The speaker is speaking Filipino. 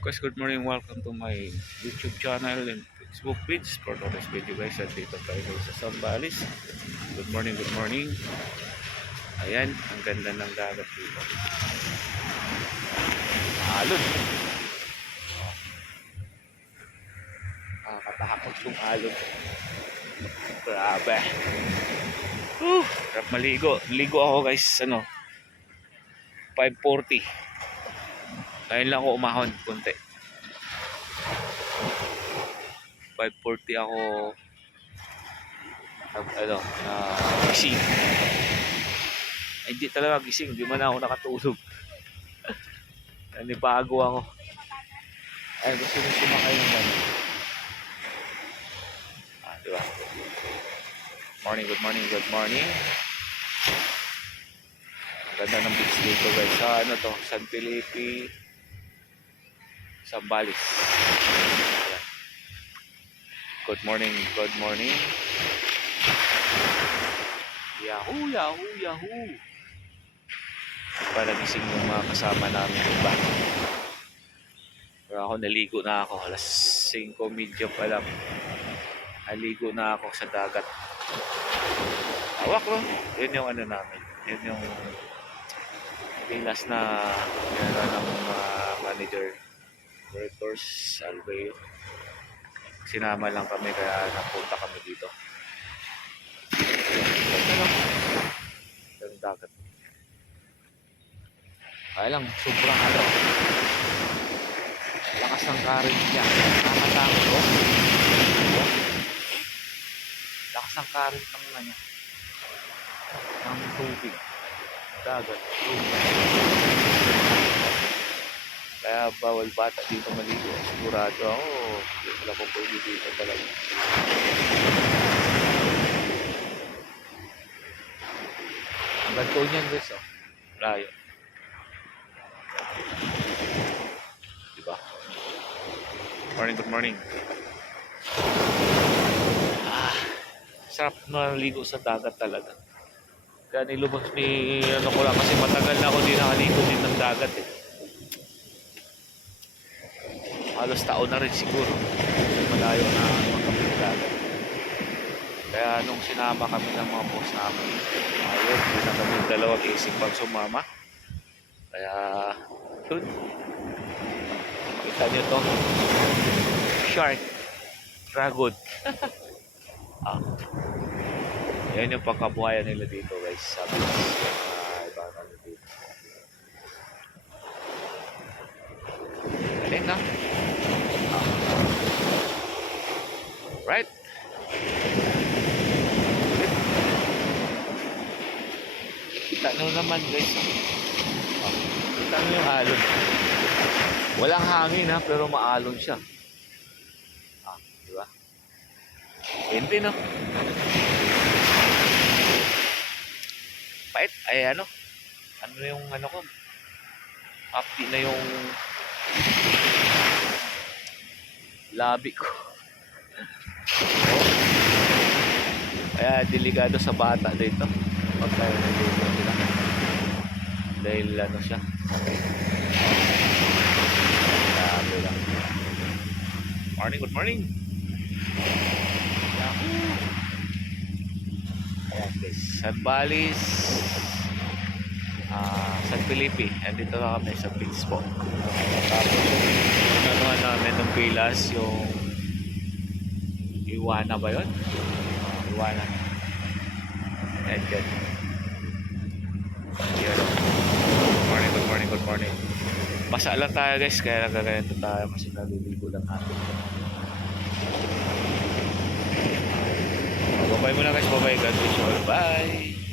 Guys, good morning. Welcome to my YouTube channel and Facebook page for today's video guys. At dito tayo sa Zambales. Good morning, good morning. Ayan, ang ganda ng dagat dito. Alon. Nakakatakot yung alon. Grabe. Sarap maligo. Ligo ako guys, 5:40. Ngayon lang ako umahon konti. 5:40 ako gising. Hindi talaga gising, di man ako nakatulog. Nanibago ako. Ay, gusto nyo sumakay ng gano'n. Diba? Morning, good morning, good morning. Ang ganda ng beach dito guys. Sa San Felipe, Zambales. Ayan. Good morning, good morning. Yahoo, yahoo, yahoo. Palagising yung mga kasama namin, diba? Pero ako naligo na ako. Alas 5:30 pa lang. Naligo na ako sa dagat. Hawak ko. Yun yung namin. Yun yung pilas na ng mga manager. Directors, Alveo. Sinama lang kami kaya napunta kami dito. Yung dagat. Kaya lang, sobrang lakas ng current niya. Nakakatakot ko. Lakas ng current ng tubig. Dagat. Kaya bawal bata dito maligo. Sigurado ako. Wala ko pwede dito talaga. Ang ganto niyan guys. Layo. Diba? Morning, good morning. Sarap na ligo sa dagat talaga. Kaya nilubos ko lang kasi matagal na ako din nakaligo din ng dagat eh. Halos taon na rin siguro. Malayo na kami ng dagat. Kaya nung sinama kami ng mga boss namin, ayun, hindi na kami dalawang isip pag sumama. Kaya, yun. Kita nyo to. Shark. Dragon. Yan yung pagkabuhayan nila dito guys. Sabi ko iba kami dito. Galing na. Right? Kita nyo naman guys. Kita nyo yung alon. Walang hangin pero maalon siya. Diba? Hindi no? Pait, ay ano yung ko update na yung labi ko. Kaya delikado sa bata dito pag tayo naliligo sila dahil siya grabe lang. Morning, good morning. Yahoo! Ayan guys, Zambales, San Felipe. Andito na kami sa beach po. Tapos yung namin ng pilas, yung Iwana ba yun? Iwana. Ayan dyan. Good morning, good morning, good morning. Basa lang tayo guys, kaya nagaganito tayo kasi naliligo lang natin. Bye muna guys, bye bye, God bless you all, bye.